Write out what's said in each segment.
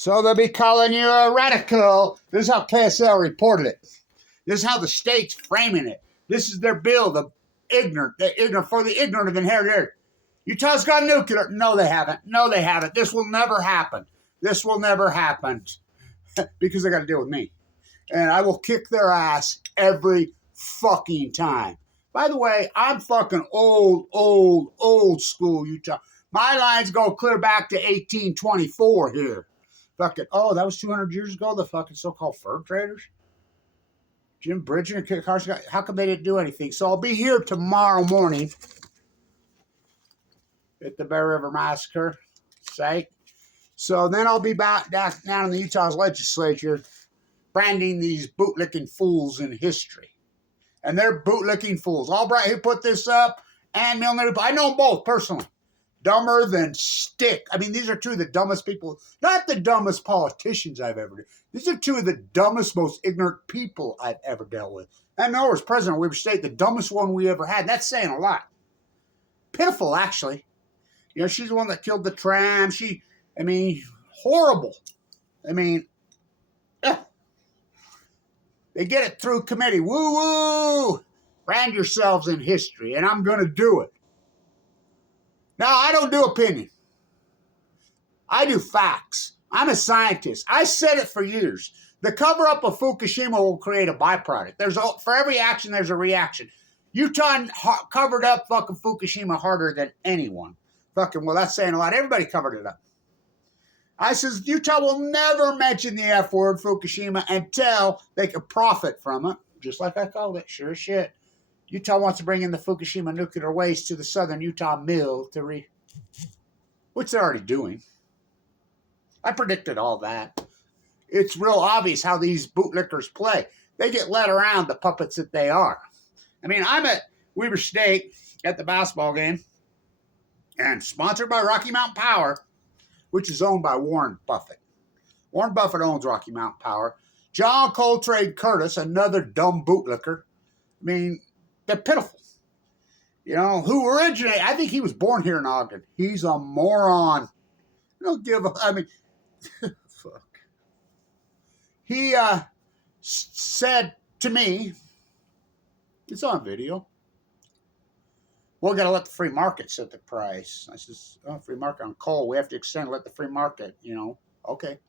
So they'll be calling you a radical. This is how KSL reported it. This is how the state's framing it. This is their bill, the ignorant for the ignorant of inherited. Utah's got nuclear. No, they haven't. No, they haven't. This will never happen. This will never happen because they got to deal with me. And I will kick their ass every fucking time. By the way, I'm fucking old school Utah. My lines go clear back to 1824 here. Fucking, oh, that was 200 years ago, the fucking so-called fur traders? Jim Bridger and Kit Carson, how come they didn't do anything? So I'll be here tomorrow morning at the Bear River Massacre site. So then I'll be back down in the Utah's legislature branding these bootlicking fools in history. And they're bootlicking fools. Albright, who put this up, and Milner, I know them both personally. Dumber than stick. I mean, these are two of the dumbest people, not the dumbest politicians I've ever done. These are two of the dumbest, most ignorant people I've ever dealt with. And Miller was president of Weber State, the dumbest one we ever had. That's saying a lot. Pitiful, actually. You know, she's the one that killed the tram. Horrible. They get it through committee. Woo-woo! Brand yourselves in history, and I'm going to do it. Now, I don't do opinion. I do facts. I'm a scientist. I said it for years. The cover-up of Fukushima will create a byproduct. For every action, there's a reaction. Utah covered up fucking Fukushima harder than anyone. Well, that's saying a lot. Everybody covered it up. I says Utah will never mention the F word, Fukushima, until they can profit from it. Just like I called it. Sure as shit. Utah wants to bring in the Fukushima nuclear waste to the southern Utah mill which they're already doing. I predicted all that. It's real obvious how these bootlickers play. They get led around, the puppets that they are. I'm at Weber State at the basketball game and sponsored by Rocky Mountain Power, which is owned by Warren Buffett. Warren Buffett owns Rocky Mountain Power. John Coltrane Curtis, another dumb bootlicker. They're pitiful. You know, who originated, I think he was born here in Ogden. He's a moron. Fuck. He said to me, it's on video, we're going to let the free market set the price. I says, free market on coal. We have to extend, let the free market, Okay.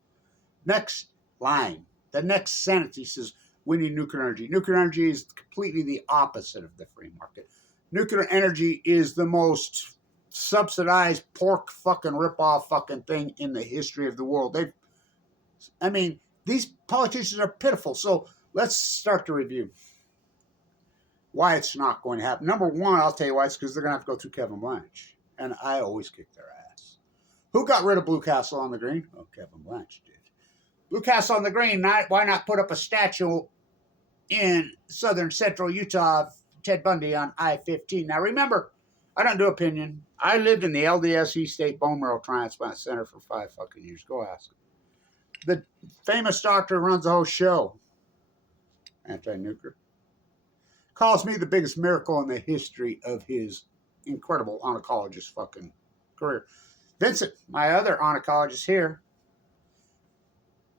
Next line. The next sentence, he says, we need nuclear energy. Nuclear energy is completely the opposite of the free market. Nuclear energy is the most subsidized pork fucking ripoff fucking thing in the history of the world. These politicians are pitiful. So let's start the review. Why it's not going to happen. Number one, I'll tell you why. It's because they're going to have to go through Kevin Blanch. And I always kick their ass. Who got rid of Blue Castle on the Green? Oh, Kevin Blanch did. Blue Castle on the Green, why not put up a statue in southern central Utah of Ted Bundy on I-15? Now remember, I don't do opinion. I lived in the LDS State Bone Marrow Transplant Center for 5 fucking years. Go ask him. The famous doctor who runs the whole show, anti-nuclear, calls me the biggest miracle in the history of his incredible oncologist fucking career. Vincent, my other oncologist here,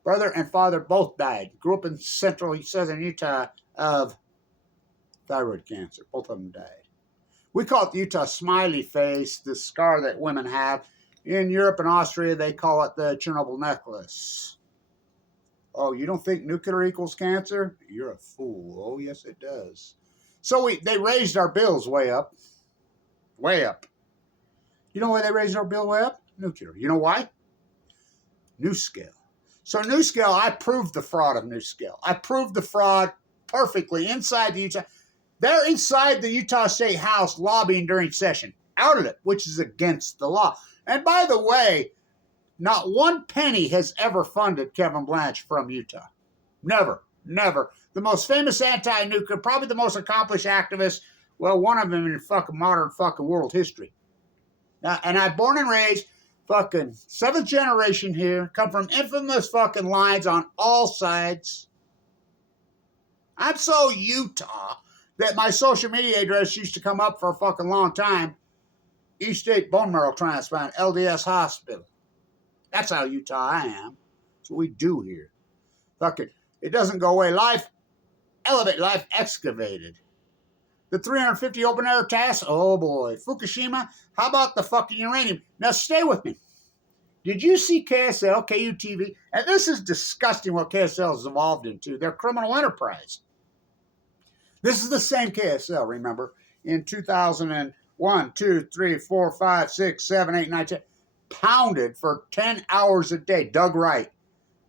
brother and father both died. Grew up in southern Utah of thyroid cancer. Both of them died. We call it the Utah smiley face, the scar that women have. In Europe and Austria, they call it the Chernobyl necklace. Oh, you don't think nuclear equals cancer? You're a fool. Oh, yes, it does. So they raised our bills way up. Way up. You know why they raised our bill way up? Nuclear. You know why? NuScale. So NuScale, I proved the fraud of NuScale. I proved the fraud perfectly inside the Utah. They're inside the Utah State House lobbying during session. Outed it, which is against the law. And by the way, not one penny has ever funded Kevin Blanch from Utah. Never. The most famous anti-nuclear, probably the most accomplished activist, well, one of them in fucking modern fucking world history. Now, and I'm born and raised fucking 7th generation here, come from infamous fucking lines on all sides. I'm so Utah that my social media address used to come up for a fucking long time. East State Bone Marrow Transplant, LDS Hospital. That's how Utah I am. That's what we do here. Fuck it. It doesn't go away. Life, elevate life, excavated. The 350 open air tasks, oh boy. Fukushima, how about the fucking uranium? Now stay with me. Did you see KSL, KUTV? And this is disgusting what KSL has evolved into. They're criminal enterprise. This is the same KSL, remember, in 2001, 2, 3, 4, 5, 6, 7, 8, 9, 10. Pounded for 10 hours a day. Doug Wright.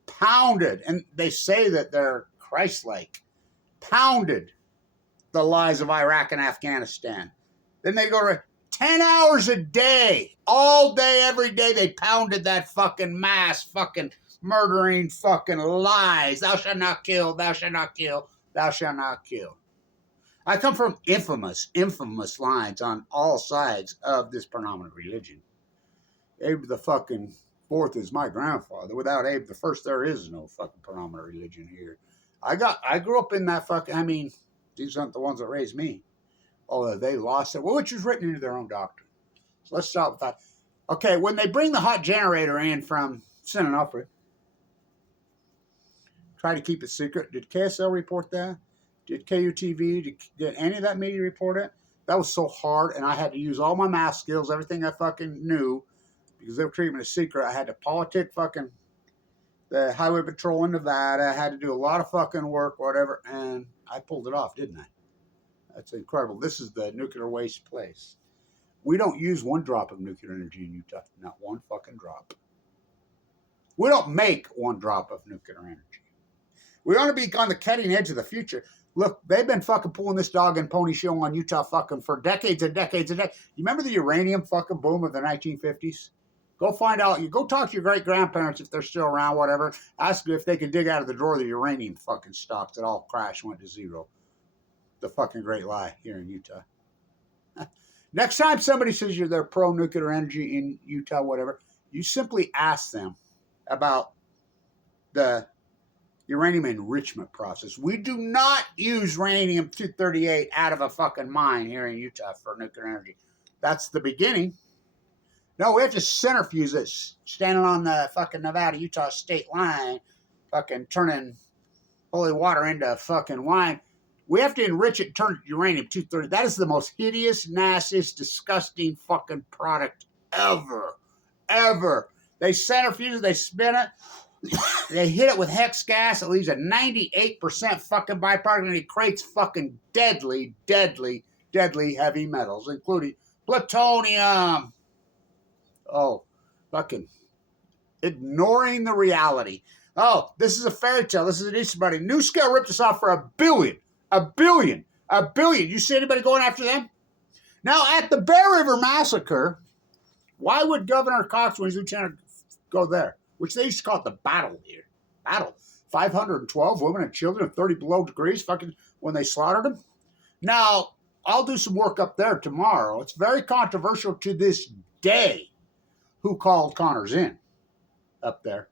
Pounded. And they say that they're Christ-like. Pounded the lies of Iraq and Afghanistan. Then they go to 10 hours a day, all day, every day, they pounded that fucking mass fucking murdering fucking lies. Thou shalt not kill, thou shalt not kill, thou shalt not kill. I come from infamous lines on all sides of this predominant religion. Abe the fucking fourth is my grandfather. Without Abe the first, there is no fucking predominant religion here. I grew up in that fucking, I mean, these aren't the ones that raised me. Oh, they lost it. Well, which is written into their own doctrine. So let's start with that. Okay, when they bring the hot generator in from San Onofre, try to keep it secret. Did KSL report that? Did KUTV? Did any of that media report it? That was so hard, and I had to use all my math skills, everything I fucking knew, because they were treating it a secret. I had to politic fucking the highway patrol in Nevada. I had to do a lot of fucking work, whatever, and I pulled it off, didn't I? That's incredible. This is the nuclear waste place. We don't use one drop of nuclear energy in Utah. Not one fucking drop. We don't make one drop of nuclear energy. We want to be on the cutting edge of the future. Look, they've been fucking pulling this dog and pony show on Utah fucking for decades and decades and decades. You remember the uranium fucking boom of the 1950s? Go find out. You go talk to your great-grandparents if they're still around, whatever. Ask them if they can dig out of the drawer the uranium fucking stocks that all crashed, went to zero. The fucking great lie here in Utah. Next time somebody says they're pro-nuclear energy in Utah, whatever, you simply ask them about the uranium enrichment process. We do not use uranium-238 out of a fucking mine here in Utah for nuclear energy. That's the beginning. No, we have to centrifuge it, standing on the fucking Nevada-Utah state line, fucking turning holy water into fucking wine. We have to enrich it and turn it to uranium-230. That is the most hideous, nastiest, disgusting fucking product ever. Ever. They centrifuge it, they spin it, they hit it with hex gas. It leaves a 98% fucking byproduct, and it creates fucking deadly, deadly, deadly heavy metals, including plutonium. Oh, fucking ignoring the reality. Oh, this is a fairy tale. This is an Easter Bunny. New Scale ripped us off for $1 billion. $1 billion. $1 billion. You see anybody going after them? Now, at the Bear River Massacre, why would Governor Cox, when he's lieutenant, go there? Which they used to call it the battle here. Battle. 512 women and children at 30 below degrees fucking when they slaughtered them. Now, I'll do some work up there tomorrow. It's very controversial to this day who called Connors in up there.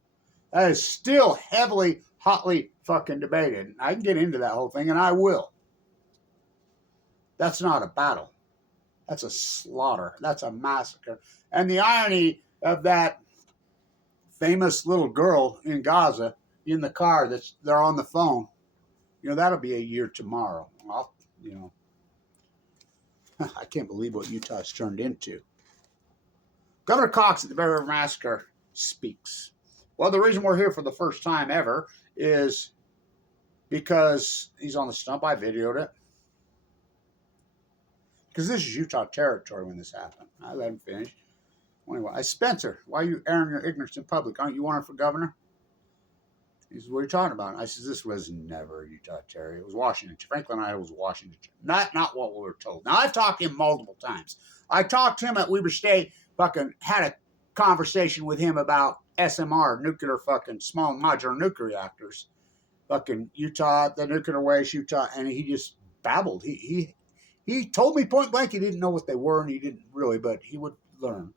That is still heavily, hotly fucking debated. I can get into that whole thing, and I will. That's not a battle. That's a slaughter. That's a massacre. And the irony of that famous little girl in Gaza in the car they're on the phone, that'll be a year tomorrow. I can't believe what Utah's turned into. Governor Cox at the Bear River Massacre speaks. Well, the reason we're here for the first time ever is because he's on the stump. I videoed it. Because this is Utah territory when this happened. I let him finish. Anyway, Spencer, why are you airing your ignorance in public? Aren't you wanted for governor? He says, what are you talking about? I says, this was never Utah territory. It was Washington. Franklin, Idaho was Washington. Not what we were told. Now, I've talked to him multiple times. I talked to him at Weber State, fucking had a conversation with him about SMR, nuclear fucking small modular nuclear reactors. Fucking Utah, the nuclear waste, Utah, and he just babbled. He told me point blank he didn't know what they were, and he didn't really, but he would learn.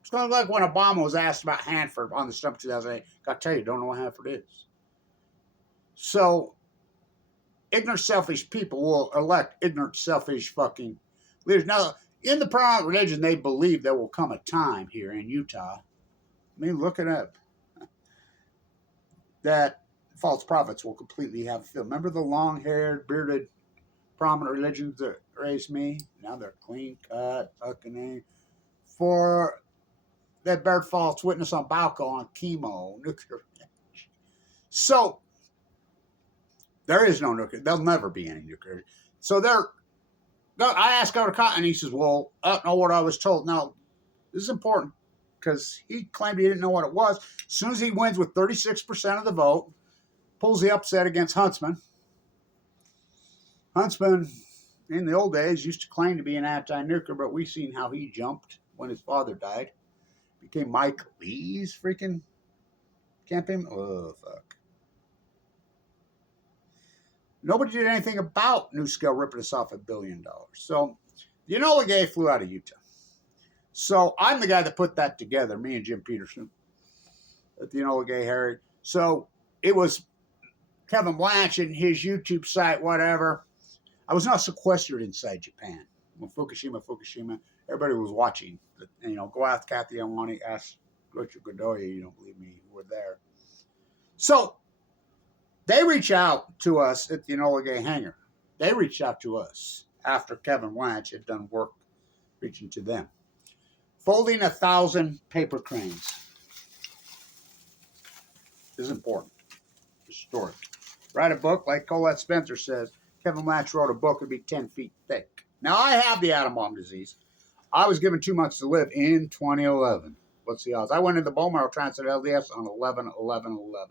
It's kind of like when Obama was asked about Hanford on the stump of 2008. Got to tell you, don't know what Hanford is. So, ignorant, selfish people will elect ignorant, selfish fucking leaders. Now, in the predominant religion, they believe there will come a time here in Utah. I mean, look it up. that false prophets will completely have a field. Remember the long-haired, bearded, prominent religions that raised me? Now they're clean cut, fucking A. For that bear false witness on Balco on chemo, nuclear. So there is no nuclear. There'll never be any nuclear. So I asked Governor Cotton, and he says, well, I don't know what I was told. Now, this is important because he claimed he didn't know what it was. As soon as he wins with 36% of the vote, pulls the upset against Huntsman. Huntsman, in the old days, used to claim to be an anti-nuclear, but we've seen how he jumped when his father died. Became Mike Lee's freaking campaign. Oh, fuck. Nobody did anything about NuScale ripping us off $1 billion. So the Enola Gay flew out of Utah. So I'm the guy that put that together, me and Jim Peterson at the Enola Gay Herald. So it was Kevin Blanch and his YouTube site, whatever. I was not sequestered inside Japan. When Fukushima, everybody was watching. You know, go ask Kathy Alwani, ask Richard Godoy, you don't believe me, we're there. So they reach out to us at the Enola Gay hangar. They reached out to us after Kevin Blanch had done work reaching to them. Folding 1,000 paper cranes. This is important. Historic. Write a book, like Colette Spencer says. Kevin Blanch wrote a book, it'd be 10 feet thick. Now, I have the atom bomb disease. I was given 2 months to live in 2011. What's the odds? I went into bone marrow transplant LDS on 11/11/11.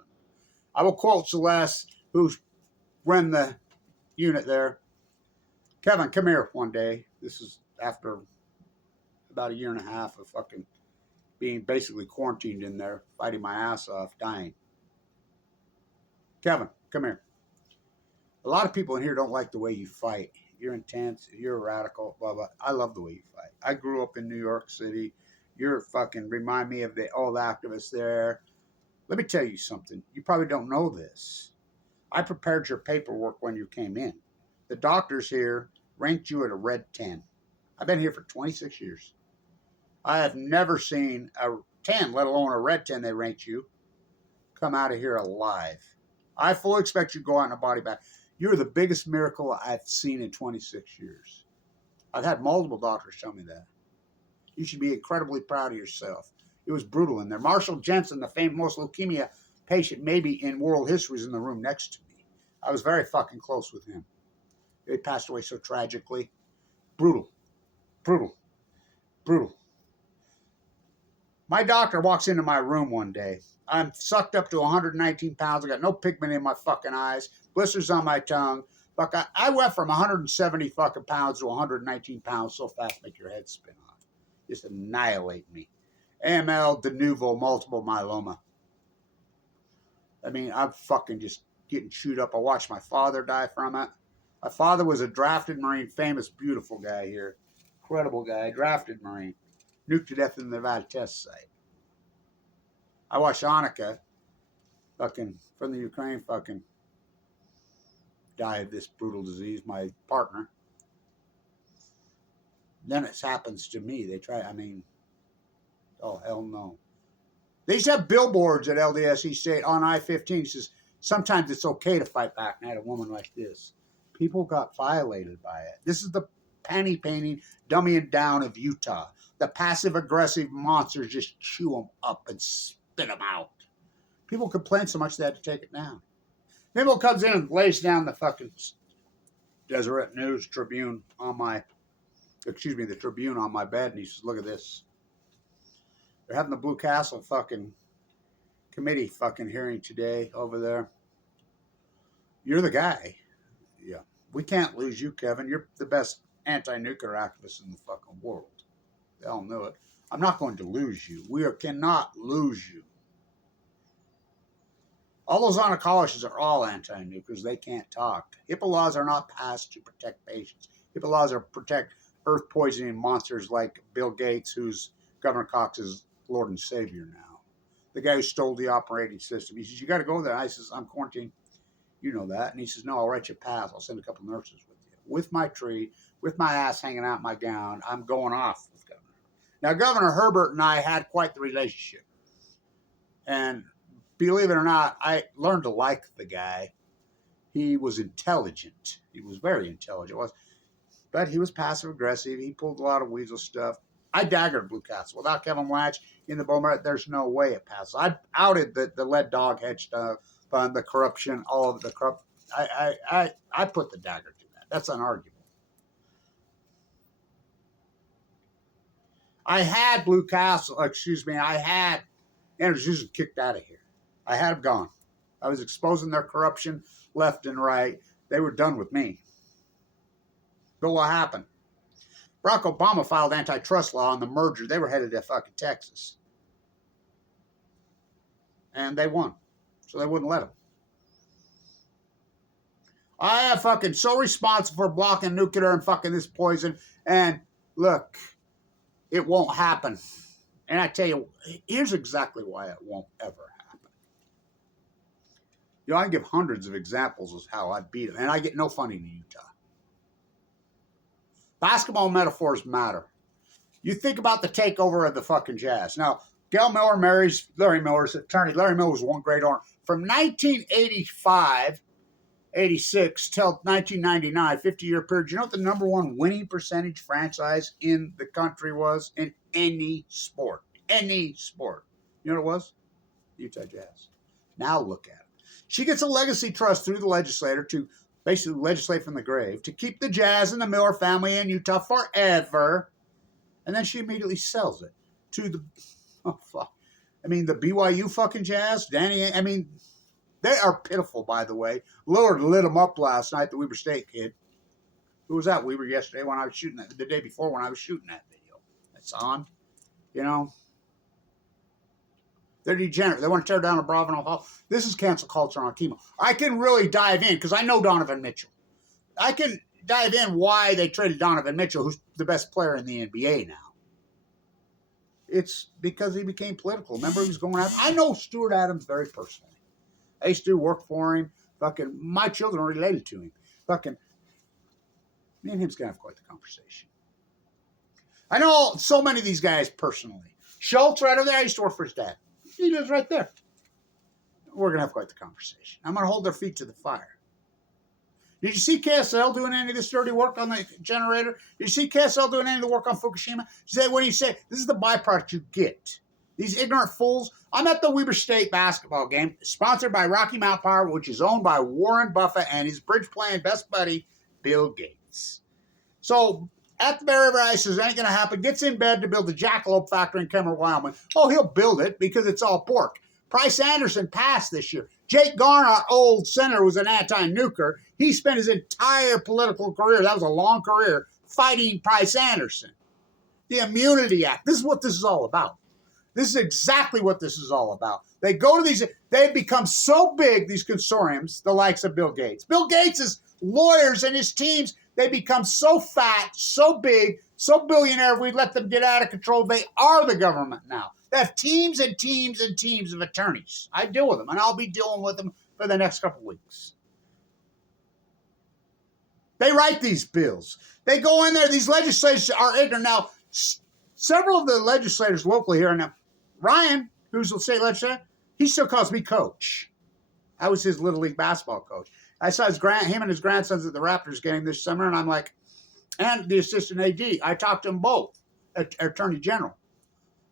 I will quote Celeste, who's run the unit there. Kevin, come here one day. This is after about 1.5 years of fucking being basically quarantined in there, fighting my ass off, dying. Kevin, come here. A lot of people in here don't like the way you fight. You're intense. You're a radical. Blah, blah. I love the way you fight. I grew up in New York City. You're fucking remind me of the old activists there. Let me tell you something. You probably don't know this. I prepared your paperwork when you came in. The doctors here ranked you at a red 10. I've been here for 26 years. I have never seen a 10, let alone a red 10 they ranked you, come out of here alive. I fully expect you to go out in a body bag. You're the biggest miracle I've seen in 26 years. I've had multiple doctors tell me that. You should be incredibly proud of yourself. It was brutal in there. Marshall Jensen, the famous leukemia patient maybe in world history, was in the room next to me. I was very fucking close with him. He passed away so tragically. Brutal. Brutal. Brutal. My doctor walks into my room one day. I'm sucked up to 119 pounds. I got no pigment in my fucking eyes. Blisters on my tongue. Fuck, I went from 170 fucking pounds to 119 pounds so fast make your head spin off. Just annihilate me. AML, de novo, multiple myeloma. I mean, I'm fucking just getting chewed up. I watched my father die from it. My father was a drafted Marine, famous, beautiful guy here. Incredible guy, drafted Marine. Nuked to death in the Nevada test site. I watched Annika, fucking, from the Ukraine, fucking, die of this brutal disease, my partner. Then it happens to me. They try, I mean, oh, hell no. They used to have billboards at LDSE State on I-15. Says, sometimes it's okay to fight back. And I had a woman like this. People got violated by it. This is the panty painting, dummying down of Utah. The passive-aggressive monsters just chew them up and spit them out. People complain so much they had to take it down. People comes in and lays down the fucking Deseret News Tribune on my, the Tribune on my bed, and he says, look at this. They're having the Blue Castle fucking committee fucking hearing today over there. You're the guy. Yeah. We can't lose you, Kevin. You're the best anti-nuclear activist in the fucking world. They all know it. I'm not going to lose you. We cannot lose you. All those oncologists are all anti-nuclears. They can't talk. HIPAA laws are not passed to protect patients. HIPAA laws are to protect earth poisoning monsters like Bill Gates, who's Governor Cox's Lord and Savior now. The guy who stole the operating system. He says, you got to go there. I says, I'm quarantined. You know that. And he says, no, I'll write you a pass. I'll send a couple nurses with you. With my tree, with my ass hanging out my gown, I'm going off with Governor. Now, Governor Herbert and I had quite the relationship. And believe it or not, I learned to like the guy. He was intelligent. He was very intelligent. But he was passive aggressive. He pulled a lot of weasel stuff. I daggered Blue Castle. Without Kevin Blanch in the Bowman, there's no way it passes. I outed the lead dog hedge fund, the corruption, all of the corrupt. I put the dagger to that. That's unarguable. I had Blue Castle, I had Andrew Susan kicked out of here. I had him gone. I was exposing their corruption left and right. They were done with me. But what happened? Barack Obama filed antitrust law on the merger. They were headed to fucking Texas. And they won. So they wouldn't let them. I am fucking so responsible for blocking nuclear and fucking this poison. And look, it won't happen. And I tell you, here's exactly why it won't ever happen. You know, I can give hundreds of examples of how I beat them. And I get no funding in Utah. Basketball metaphors matter. You think about the takeover of the fucking Jazz. Now, Gail Miller marries Larry Miller's attorney. Larry Miller was one great owner. From 1985, 86 till 1999, 50-year period, you know what the number one winning percentage franchise in the country was in any sport? Any sport. You know what it was? Utah Jazz. Now look at it. She gets a legacy trust through the legislator to basically legislate from the grave to keep the Jazz and the Miller family in Utah forever. And then she immediately sells it to the, oh fuck. I mean, the BYU fucking Jazz, Danny, I mean, they are pitiful, by the way. Lillard lit them up last night, the Weber State kid. Who was that? Weber yesterday when I was shooting that, the day before when I was shooting that video. That's on, you know. They're degenerate. They want to tear down a Bravenel Hall. This is cancel culture on chemo. I can really dive in because I know Donovan Mitchell. I can dive in why they traded Donovan Mitchell, who's the best player in the NBA now. It's because he became political. Remember, he was going after. I know Stuart Adams very personally. I used to do work for him. Fucking, my children are related to him. Fucking, me and him's gonna have quite the conversation. I know so many of these guys personally. Schultz right over there. I used to work for his dad. He lives right there. We're going to have quite the conversation. I'm going to hold their feet to the fire. Did you see KSL doing any of this dirty work on the generator? Did you see KSL doing any of the work on Fukushima? When you say, this is the byproduct you get. These ignorant fools. I'm at the Weber State basketball game, sponsored by Rocky Mount Power, which is owned by Warren Buffett and his bridge-playing best buddy, Bill Gates. So, at the Bear River Ice says, ain't going to happen. Gets in bed to build the Jackalope factory in Kemmer, Wyoming. Oh, he'll build it because it's all pork. Price Anderson passed this year. Jake Garn, our old senator, was an anti-nuker. He spent his entire political career, that was a long career, fighting Price Anderson. The Immunity Act. This is what this is all about. This is exactly what this is all about. They go to these, they become so big, these consortiums, the likes of Bill Gates. Bill Gates' lawyers and his teams, they become so fat, so big, so billionaire, if we let them get out of control, they are the government now. They have teams and teams and teams of attorneys. I deal with them, and I'll be dealing with them for the next couple of weeks. They write these bills. They go in there. These legislators are ignorant. Now, several of the legislators locally here, and Ryan, who's the state legislator, he still calls me coach. I was his Little League basketball coach. I saw him and his grandsons at the Raptors game this summer, and I'm like, and the assistant AD. I talked to them both, Attorney General.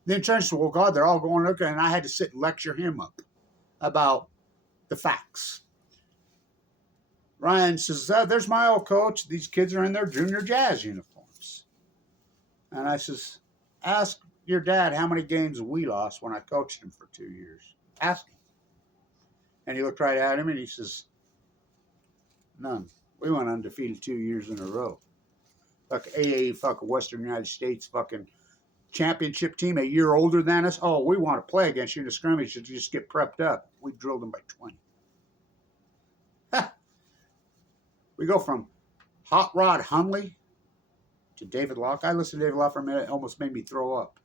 The attorney said, well, God, they're all going, okay, and I had to sit and lecture him up about the facts. Ryan says, there's my old coach. These kids are in their junior Jazz uniforms. And I says, ask your dad how many games we lost when I coached him for 2 years. Ask him. And he looked right at him and he says, none. We went undefeated 2 years in a row. Like AA fucking Western United States fucking championship team, a year older than us. Oh, we want to play against you in a scrimmage to just get prepped up. We drilled them by 20. We go from Hot Rod Hundley to David Locke. I listened to David Locke for a minute. It almost made me throw up.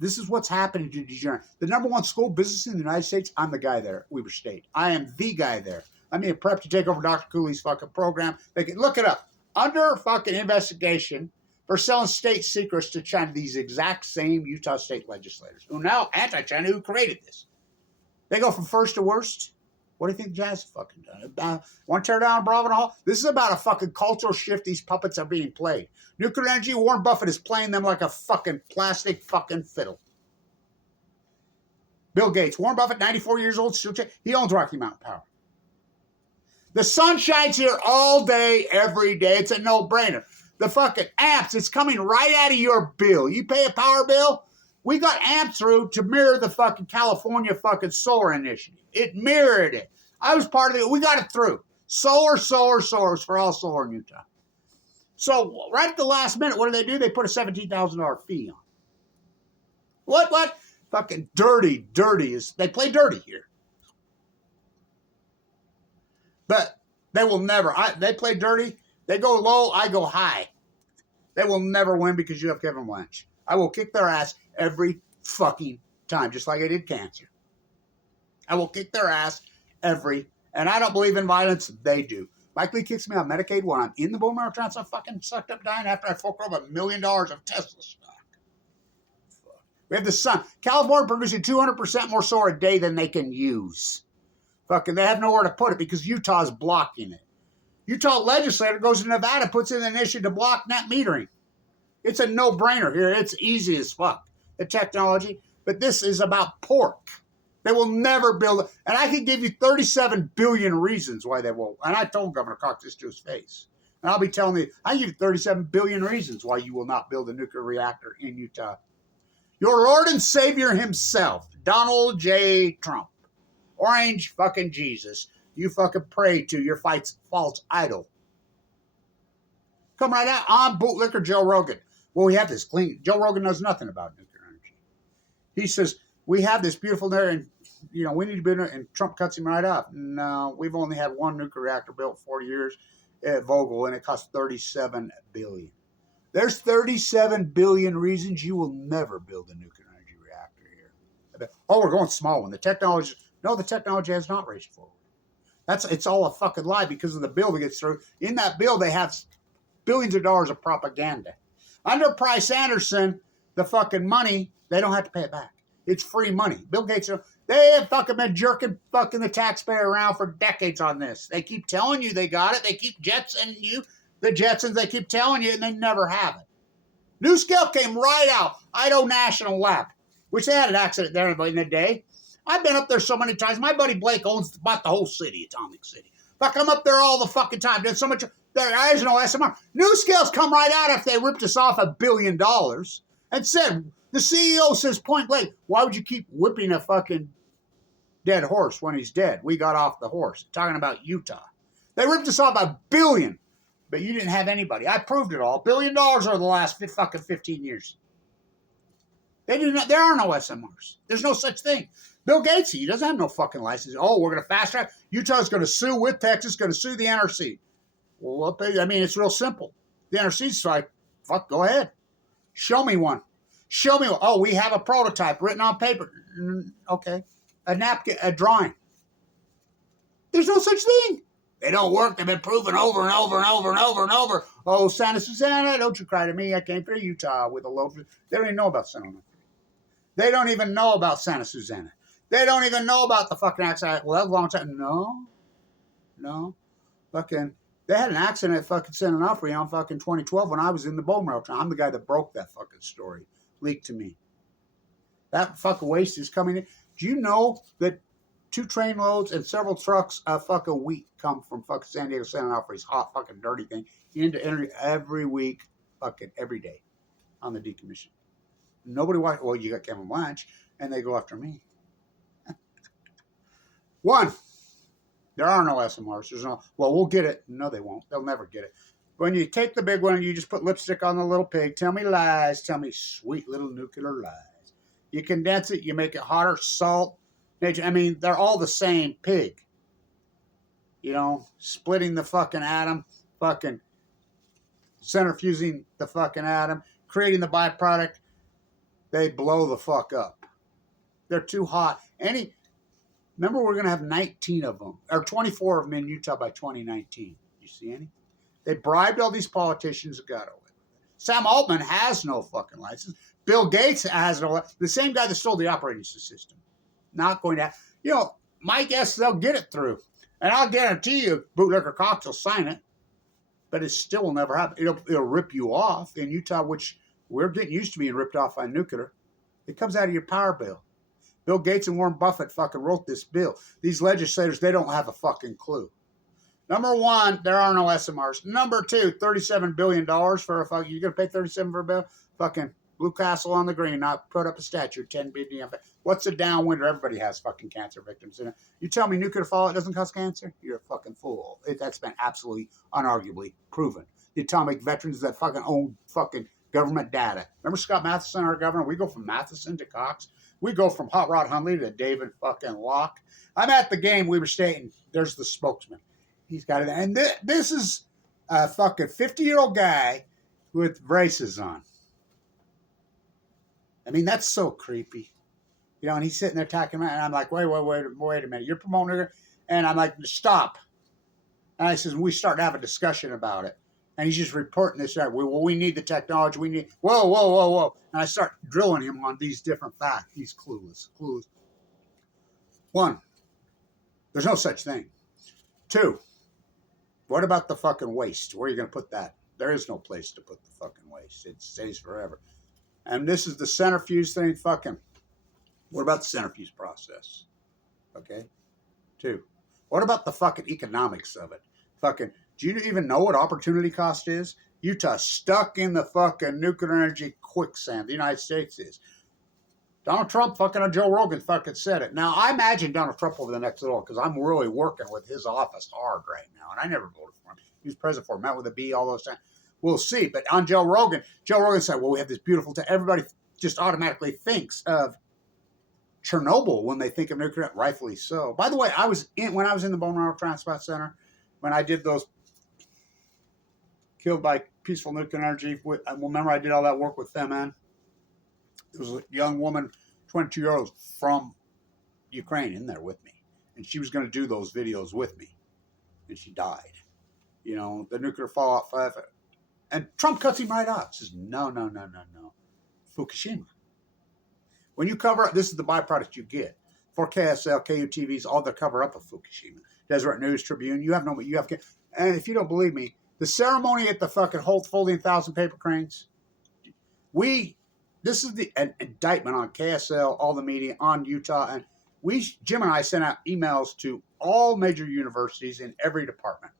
This is what's happening to degenerate. The number one school business in the United States, I'm the guy there, Weber State. I am the guy there. I'm being prepped to take over Dr. Cooley's fucking program. They can look it up. Under fucking investigation for selling state secrets to China, these exact same Utah state legislators, who now anti-China, who created this. They go from first to worst. What do you think Jazz fucking done? Want to tear down Bravo Hall? This is about a fucking cultural shift. These puppets are being played. Nuclear energy, Warren Buffett is playing them like a fucking plastic fucking fiddle. Bill Gates, Warren Buffett, 94 years old, still he owns Rocky Mountain Power. The sun shines here all day, every day. It's a no-brainer. The fucking amps, it's coming right out of your bill. You pay a power bill? We got amps through to mirror the fucking California fucking solar initiative. It mirrored it. I was part of it. We got it through. Solar for all solar in Utah. So right at the last minute, what do? They put a $17,000 fee on. What? Fucking dirty is, they play dirty here. But they will never, they play dirty, they go low, I go high. They will never win because you have Kevin Blanch. I will kick their ass every fucking time, just like I did cancer. I will kick their ass and I don't believe in violence, they do. Mike Lee kicks me on Medicaid when I'm in the bone marrow transplant, I'm fucking sucked up dying after I fork over $1 million of Tesla stock. We have the sun. California producing 200% more solar a day than they can use. Fucking, they have nowhere to put it because Utah's blocking it. Utah legislator goes to Nevada, puts in an issue to block net metering. It's a no-brainer here. It's easy as fuck, the technology. But this is about pork. They will never build it. And I can give you 37 billion reasons why they won't. And I told Governor Cox this to his face. And I'll be telling you, I give you 37 billion reasons why you will not build a nuclear reactor in Utah. Your Lord and Savior himself, Donald J. Trump, Orange fucking Jesus, you fucking pray to your false idol. Come right out on bootlicker Joe Rogan. Well, we have this clean. Joe Rogan knows nothing about nuclear energy. He says, we have this beautiful there, and we need to build it, and Trump cuts him right off. No, we've only had one nuclear reactor built 40 years at Vogtle, and it cost $37 billion. There's 37 billion reasons you will never build a nuclear energy reactor here. Oh, we're going small one. The technology has not raced forward. It's all a fucking lie because of the bill that gets through. In that bill, they have billions of dollars of propaganda. Under Price-Anderson, the fucking money, they don't have to pay it back. It's free money. Bill Gates, they have fucking been jerking fucking the taxpayer around for decades on this. They keep telling you they got it. They keep jetsoning you. The Jetsons, they keep telling you, and they never have it. NuScale came right out. Idaho National Lab, which they had an accident there in the day. I've been up there so many times. My buddy Blake owns about the whole city, Atomic City. Fuck, I'm up there all the fucking time. There's so much. There is no SMR. NuScale's come right out after they ripped us off $1 billion and said, the CEO says point blank, why would you keep whipping a fucking dead horse when he's dead? We got off the horse. Talking about Utah. They ripped us off $1 billion. But you didn't have anybody. I proved it all. $1 billion over the last fucking 15 years. There are no SMRs. There's no such thing. Bill Gates, he doesn't have no fucking license. Oh, we're going to fast track. Utah's going to sue with Texas, going to sue the NRC. Well, I mean, it's real simple. The NRC's like, fuck, go ahead. Show me one. Show me one. Oh, we have a prototype written on paper. Okay. A napkin, a drawing. There's no such thing. They don't work. They've been proven over and over and over and over and over. Oh, Santa Susana, don't you cry to me. I came through Utah with a loaf. They don't even know about Santa. They don't even know about Santa Susana. They don't even know about the fucking accident. Well, that was a long time. No. Fucking, they had an accident at fucking San Onofre on fucking 2012 when I was in the bone marrow. I'm the guy that broke that fucking story. Leaked to me. That fucking waste is coming in. Do you know that 2 train loads and several trucks of fucking wheat come from fucking San Diego, San Onofre's hot fucking dirty thing into energy every week, fucking every day on the decommission. Nobody watch. Well, you got Kevin Blanch, and they go after me. One, there are no SMRs. There's no. Well, we'll get it. No, they won't. They'll never get it. When you take the big one, you just put lipstick on the little pig. Tell me lies. Tell me sweet little nuclear lies. You condense it. You make it hotter. Salt. I mean, they're all the same pig. Splitting the fucking atom, fucking centrifuging the fucking atom, creating the byproduct. They blow the fuck up. They're too hot. Remember, we're going to have 19 of them, or 24 of them in Utah by 2019. You see any? They bribed all these politicians and got away with it. Sam Altman has no fucking license. Bill Gates has no license. The same guy that stole the operating system. not going to, you know, my guess they'll get it through. And I'll guarantee you, Bootlicker Cox will sign it, but it still will never happen. It'll rip you off in Utah, which we're getting used to being ripped off by nuclear. It comes out of your power bill. Bill Gates and Warren Buffett fucking wrote this bill. These legislators, they don't have a fucking clue. Number one, there are no SMRs. Number two, $37 billion for a fucking, you're going to pay $37 for a bill? Fucking Blue Castle on the Green, not put up a statue, 10 billion. What's a downwinder? Everybody has fucking cancer victims in it. You tell me nuclear fallout doesn't cause cancer? You're a fucking fool. That's been absolutely, unarguably proven. The atomic veterans that fucking own fucking government data. Remember Scott Matheson, our governor? We go from Matheson to Cox. We go from Hot Rod Hundley to David fucking Locke. I'm at the game we were stating. There's the spokesman. He's got it. And this is a fucking 50-year-old guy with braces on. I mean, that's so creepy. You know, and he's sitting there talking about, and I'm like, wait a minute. You're promoting it? And I'm like, stop. And I says, we start to have a discussion about it. And he's just reporting this. Well, we need the technology. We need, whoa. And I start drilling him on these different facts. He's clueless. One, there's no such thing. Two, what about the fucking waste? Where are you going to put that? There is no place to put the fucking waste. It stays forever. And this is the centrifuge thing. Fucking, what about the centrifuge process? Okay. Two, what about the fucking economics of it? Fucking, do you even know what opportunity cost is? Utah's stuck in the fucking nuclear energy quicksand. The United States is. Donald Trump fucking on Joe Rogan fucking said it. Now, I imagine Donald Trump over the next little, because I'm really working with his office hard right now, and I never voted for him. He was president for him, met with a B all those times. We'll see. But on Joe Rogan said, well, we have this beautiful everybody just automatically thinks of Chernobyl when they think of nuclear, rightfully so. By the way, when I was in the bone marrow transplant center, when I did those killed by peaceful nuclear energy, remember I did all that work with Femen. There was a young woman, 22-year-old from Ukraine in there with me. And she was going to do those videos with me. And she died. You know, the nuclear fallout forever. And Trump cuts him right off. Says, no. Fukushima. When you cover up, this is the byproduct you get. For KSL, KUTVs, all the cover up of Fukushima. Deseret News, Tribune, and if you don't believe me, the ceremony at the fucking Holt folding 1,000 paper cranes, this is the indictment on KSL, all the media, on Utah, and Jim and I sent out emails to all major universities in every department.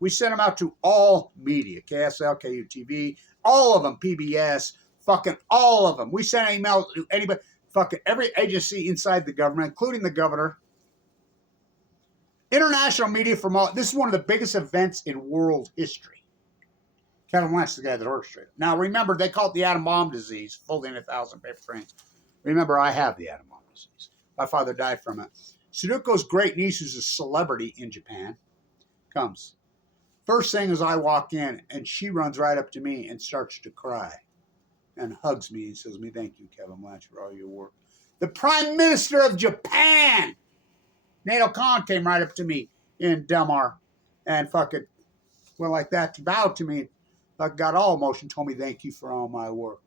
We sent them out to all media, KSL, KUTV, all of them, PBS, fucking all of them. We sent emails to anybody, fucking every agency inside the government, including the governor. International media from all, this is one of the biggest events in world history. Kevin Blanch, the guy that orchestrated. Now remember, they call it the atom bomb disease, folding 1,000 paper cranes. Remember, I have the atom bomb disease. My father died from it. Sudoku's great niece, who's a celebrity in Japan, comes. First thing is I walk in, and she runs right up to me and starts to cry and hugs me and says, thank you, Kevin Blanch, for all your work. The Prime Minister of Japan, Nato Khan, came right up to me in Del Mar and fucking went like that to bow to me. Got all emotion, told me thank you for all my work.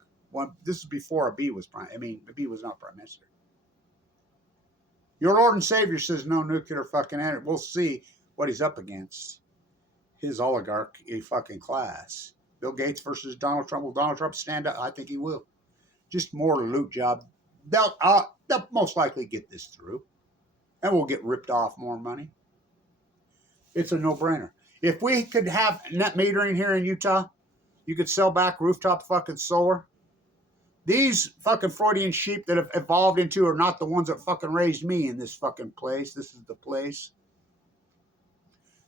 This is before Abiy was Abiy was not Prime Minister. Your Lord and Savior says no nuclear fucking energy. We'll see what he's up against. His oligarch fucking class. Bill Gates versus Donald Trump. Will Donald Trump stand up? I think he will. Just more loot job. They'll most likely get this through. And we'll get ripped off more money. It's a no-brainer. If we could have net metering here in Utah, you could sell back rooftop fucking solar. These fucking Freudian sheep that have evolved into are not the ones that fucking raised me in this fucking place. This is the place.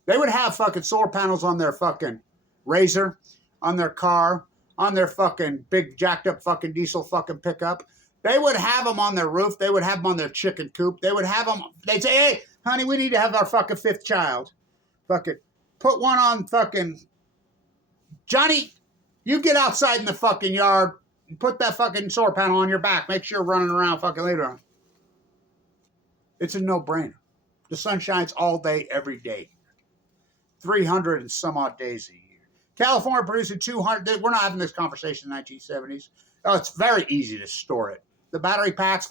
They would have fucking solar panels on their fucking Razor, on their car, on their fucking big jacked up fucking diesel fucking pickup. They would have them on their roof. They would have them on their chicken coop. They would have them. They'd say, hey, honey, we need to have our fucking 5th child. Fucking put one on fucking Johnny. You get outside in the fucking yard and put that fucking solar panel on your back. Make sure you're running around fucking later on. It's a no-brainer. The sun shines all day, every day. 300 and some odd days a year. California producing 200. We're not having this conversation in the 1970s. Oh, it's very easy to store it. The battery packs,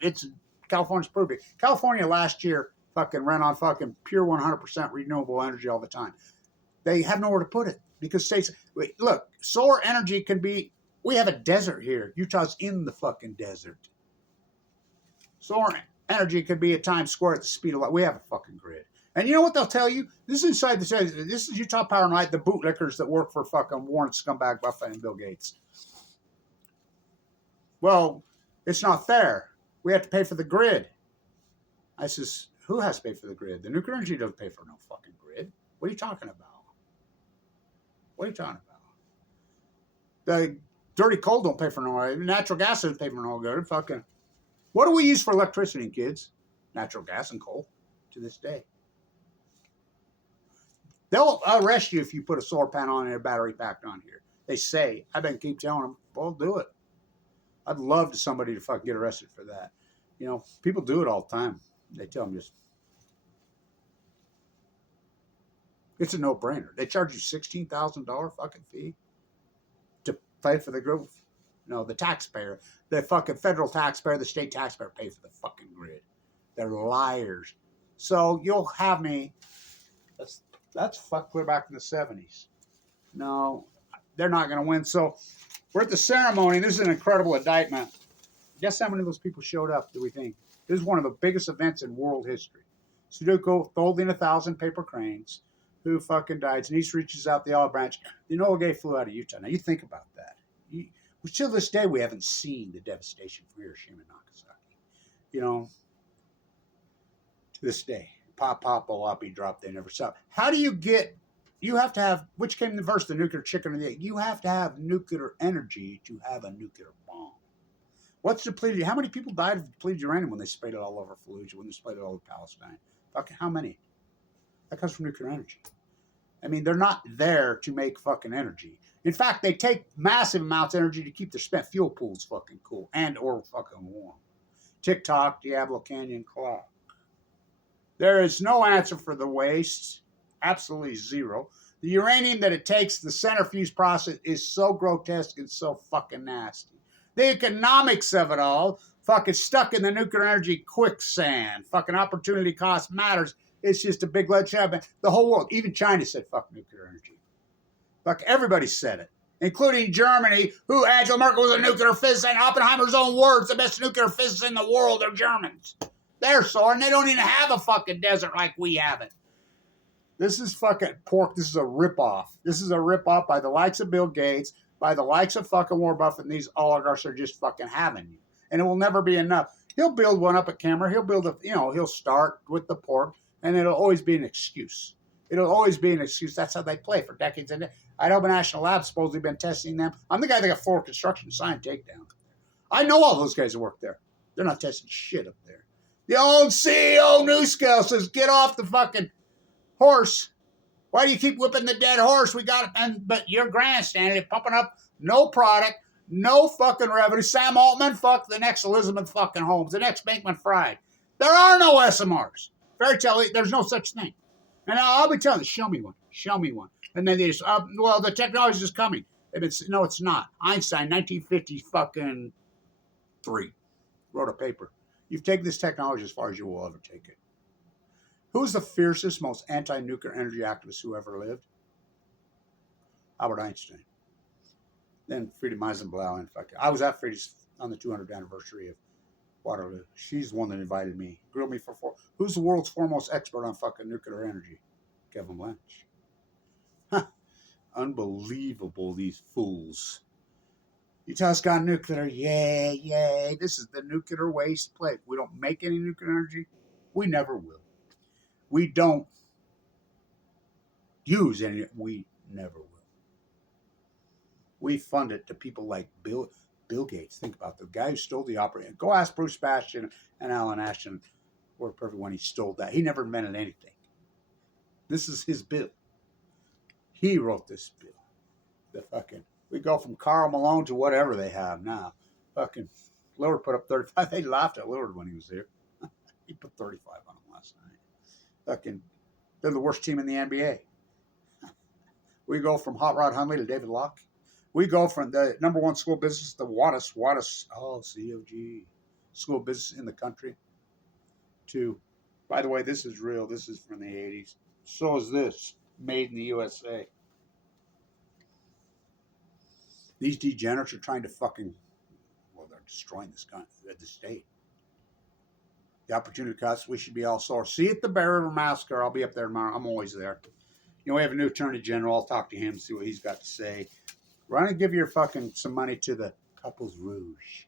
it's California's proved it. California last year fucking ran on fucking pure 100% renewable energy all the time. They have nowhere to put it because states, look, solar energy can be, we have a desert here. Utah's in the fucking desert. Solar energy could be at Times Square at the speed of light. We have a fucking grid. And you know what they'll tell you? This is inside the, this is Utah Power and Light, the bootlickers that work for fucking Warren Scumbag Buffett and Bill Gates. Well, it's not fair. We have to pay for the grid. I says, who has to pay for the grid? The nuclear energy doesn't pay for no fucking grid. What are you talking about? What are you talking about? The dirty coal don't pay for no, natural gas doesn't pay for no good. Fucking, what do we use for electricity, kids? Natural gas and coal to this day. They'll arrest you if you put a solar panel on and a battery packed on here. They say. I've been keep telling them, well, do it. I'd love somebody to fucking get arrested for that. You know, people do it all the time. They tell them just, it's a no-brainer. They charge you $16,000 fucking fee to pay for the grid. No, the taxpayer, the fucking federal taxpayer, the state taxpayer pay for the fucking grid. They're liars. So you'll have me. That's fuck clear back in the 70s. No, they're not going to win. So we're at the ceremony. This is an incredible indictment. Guess how many of those people showed up, do we think? This is one of the biggest events in world history. Sudoku holding 1,000 paper cranes. Who fucking died? And he reaches out the olive branch. The Enola Gay flew out of Utah. Now you think about that. Till this day, we haven't seen the devastation from Hiroshima and Nagasaki. You know, to this day. Pop, Olapi dropped, they never saw. How do you get, you have to have, which came in first, the nuclear chicken or the egg? You have to have nuclear energy to have a nuclear bomb. What's depleted? How many people died of depleted uranium when they sprayed it all over Fallujah, when they sprayed it all over Palestine? Fucking how many? That comes from nuclear energy. I mean, they're not there to make fucking energy. In fact, they take massive amounts of energy to keep their spent fuel pools fucking cool and or fucking warm. TikTok, Diablo Canyon clock. There is no answer for the waste. Absolutely zero. The uranium that it takes, the centrifuge process, is so grotesque and so fucking nasty. The economics of it all, fucking stuck in the nuclear energy quicksand. Fucking opportunity cost matters. It's just a big lead shove. The whole world, even China said fuck nuclear energy. Fuck, everybody said it, including Germany, who Angela Merkel was a nuclear physicist, and Oppenheimer's own words, the best nuclear physicists in the world are Germans. They're sore, and they don't even have a fucking desert like we have it. This is fucking pork. This is a ripoff. This is a ripoff by the likes of Bill Gates, by the likes of fucking Warren Buffett, and these oligarchs are just fucking having you. And it will never be enough. He'll build one up at camera. He'll build a, he'll start with the pork, and it'll always be an excuse. It'll always be an excuse. That's how they play for decades. And Idaho National Lab's supposedly been testing them. I'm the guy that got Florida Construction signed takedown. I know all those guys that work there. They're not testing shit up there. The old CEO Newscale says, get off the fucking horse. Why do you keep whipping the dead horse? We got it. But you're grandstanding, pumping up no product, no fucking revenue. Sam Altman, fuck the next Elizabeth fucking Holmes, the next Bankman Fried. There are no SMRs. Fairy tale, there's no such thing. And I'll be telling you, show me one. Show me one. And then they just, well, the technology is coming. No, it's not. Einstein, 1950 fucking 3, wrote a paper. You've taken this technology as far as you will ever take it. Who's the fiercest, most anti-nuclear energy activist who ever lived? Albert Einstein. Then Frieda Meisenblau. And fucking, I was at Frieda's on the 200th anniversary of Waterloo. She's the one that invited me. Grilled me for 4. Who's the world's foremost expert on fucking nuclear energy? Kevin Blanch. Huh. Unbelievable, these fools. Utah's got nuclear. Yay, yay. This is the nuclear waste plate. We don't make any nuclear energy. We never will. We don't use any. We never will. We fund it to people like Bill Gates. Think about the guy who stole the opera. Go ask Bruce Bastian and Alan Ashton were perfect when he stole that. He never invented anything. This is his bill. He wrote this bill. The fucking, we go from Karl Malone to whatever they have now. Fucking Lillard put up 35. They laughed at Lillard when he was there. He put 35 on him last night. Fucking, they're the worst team in the NBA. We go from Hot Rod Hundley to David Locke. We go from the number 1 school business, the Wattis, COG, school business in the country. too. By the way, this is real. This is from the 80s. So is this. Made in the USA. These degenerates are trying to fucking, well, they're destroying this country, the state. The opportunity cost, we should be all sore. See you at the Bear River Massacre. I'll be up there tomorrow. I'm always there. You know, we have a new attorney general. I'll talk to him, see what he's got to say. Run and give your fucking some money to the Couples Rouge.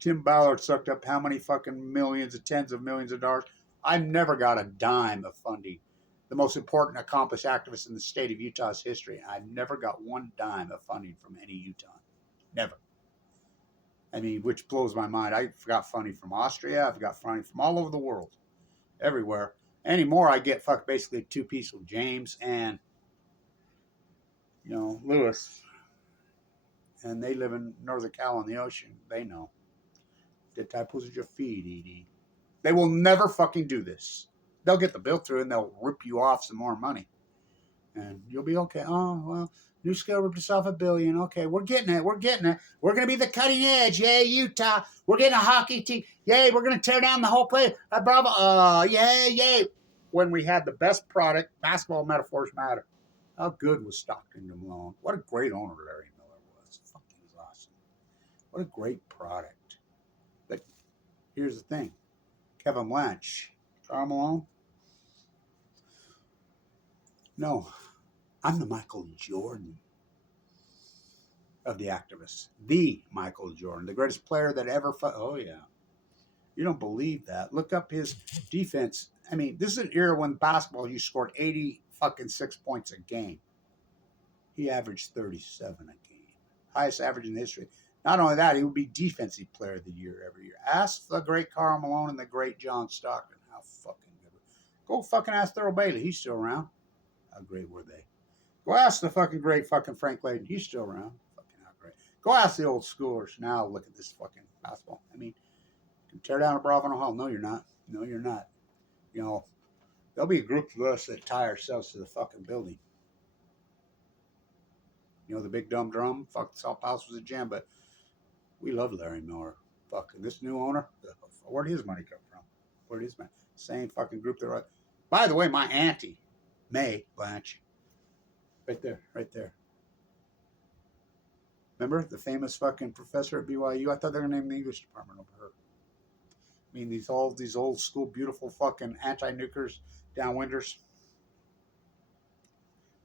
Tim Ballard sucked up how many fucking millions, tens of millions of dollars? I've never got a dime of funding. The most important accomplished activist in the state of Utah's history. I've never got one dime of funding from any Utah. Never. I mean, which blows my mind. I got funding from Austria. I've got funding from all over the world. Everywhere. Anymore, I get basically two people, James and, you know, Lewis. And they live in Northern Cal on the ocean. They know. The typos of your feed, Edie. They will never fucking do this. They'll get the bill through and they'll rip you off some more money. And you'll be okay. Oh, well, New Scale ripped us off $1 billion. Okay, we're getting it. We're getting it. We're going to be the cutting edge. Yay, Utah. We're getting a hockey team. Yay, we're going to tear down the whole place. Bravo. Yay, yay. When we had the best product, basketball metaphors matter. How good was Stockton and Malone? What a great owner Larry Miller was. Fucking was awesome. What a great product. But here's the thing. Kevin Blanch. Karl Malone? No. I'm the Michael Jordan of the activists. The Michael Jordan. The greatest player that ever oh, yeah. You don't believe that. Look up his defense. I mean, this is an era when basketball, you scored 80 fucking 6 points a game. He averaged 37 a game. Highest average in history. Not only that, he would be defensive player of the year every year. Ask the great Karl Malone and the great John Stockton how fucking good. Go fucking ask Thurl Bailey. He's still around. How great were they? Go ask the fucking great fucking Frank Layden. He's still around. Fucking how great. Go ask the old schoolers. Now look at this fucking basketball. I mean, you can tear down a Bravo Hall. No, you're not. No, you're not. You know, there'll be a group of us that tie ourselves to the fucking building. You know, the big dumb drum. Fuck, the Salt House was a jam, but we love Larry Miller. Fucking this new owner. Where'd his money come from? Where'd his money? Same fucking group that. By the way, my auntie, May Blanch, right there, right there. Remember the famous fucking professor at BYU? I thought they were naming the English department over her. I mean, these old school, beautiful fucking anti-nukers, downwinders.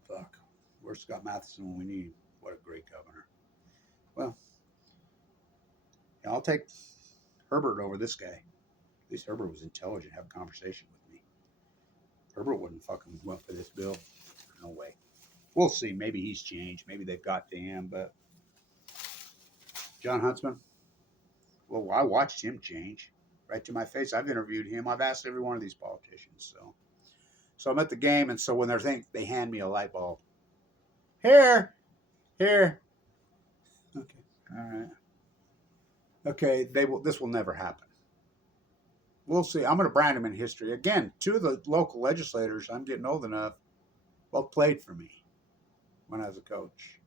Fuck. Where's Scott Matheson when we need him? What a great governor. Well, yeah, I'll take Herbert over this guy. At least Herbert was intelligent, have a conversation with me. Herbert wouldn't fucking went for this bill. No way. We'll see. Maybe he's changed. Maybe they've got to him. But John Huntsman, well, I watched him change right to my face. I've interviewed him. I've asked every one of these politicians. So I'm at the game, and so when they're thinking, they hand me a light bulb. Here. Okay. All right. Okay. This will never happen. We'll see. I'm going to brand them in history. Again, two of the local legislators, I'm getting old enough, both played for me when I was a coach.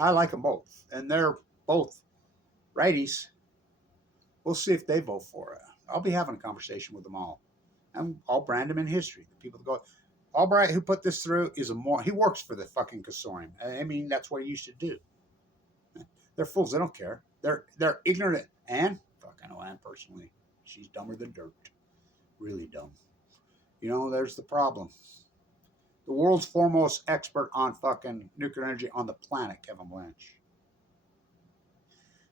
I like them both. And they're both righties. We'll see if they vote for it. I'll be having a conversation with them all. And I'll brand them in history. The people that go, Albright, who put this through, he works for the fucking consortium. I mean, that's what he used to do. They're fools. They don't care. They're ignorant. And, fuck, I know Ann personally. She's dumber than dirt. Really dumb. You know, there's the problem. The world's foremost expert on fucking nuclear energy on the planet, Kevin Blanch.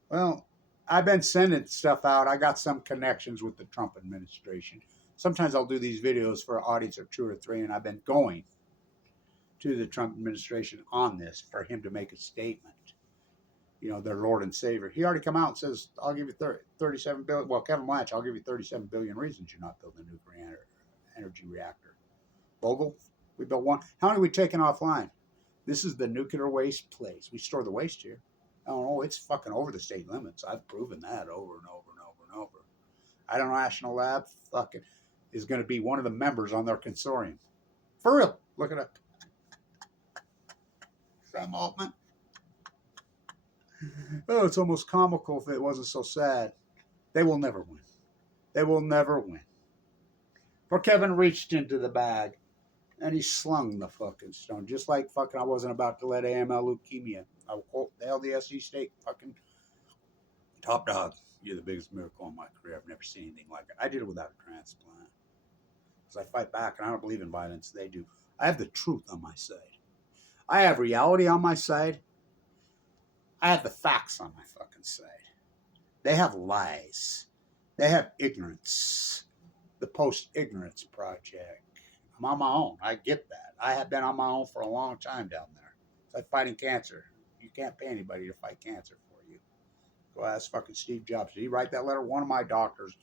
Well, I've been sending stuff out. I got some connections with the Trump administration. Sometimes I'll do these videos for an audience of 2 or 3, and I've been going to the Trump administration on this for him to make a statement. You know, their Lord and Savior. He already come out and says, I'll give you 37 billion. Well, Kevin Blanch, I'll give you 37 billion reasons you're not building a nuclear energy reactor. Vogel, we built one. How many are we taking offline? This is the nuclear waste place. We store the waste here. Oh, it's fucking over the state limits. I've proven that over and over and over and over. Idaho National Lab fucking is going to be one of the members on their consortium. For real. Look it up. Sam Altman. Oh, it's almost comical if it wasn't so sad. They will never win. They will never win. For Kevin reached into the bag and he slung the fucking stone, just like fucking I wasn't about to let AML leukemia. I quote the LDSC state fucking top dog. You're the biggest miracle in my career. I've never seen anything like it. I did it without a transplant. Because I fight back and I don't believe in violence. They do. I have the truth on my side. I have reality on my side. I have the facts on my fucking side. They have lies. They have ignorance. The post-ignorance project. I'm on my own. I get that. I have been on my own for a long time down there. It's like fighting cancer. You can't pay anybody to fight cancer for you. Go ask fucking Steve Jobs. Did he write that letter? One of my doctors